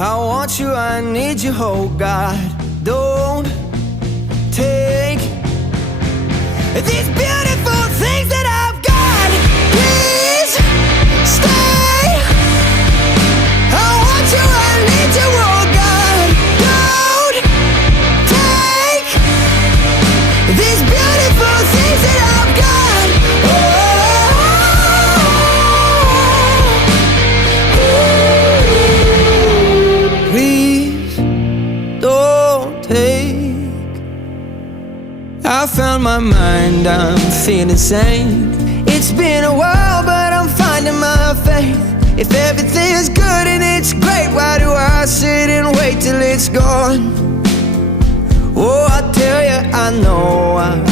I want you, I need you, oh God. Don't take these beautiful things that I've got. Please stay. I want you, I need you, oh God. Don't take these beautiful things that I've got. Please don't take. I found my mind, I'm feeling sane. It's been a while, but I'm finding my faith. If everything's good and it's great, why do I sit and wait till it's gone? Oh, I tell you, I know I've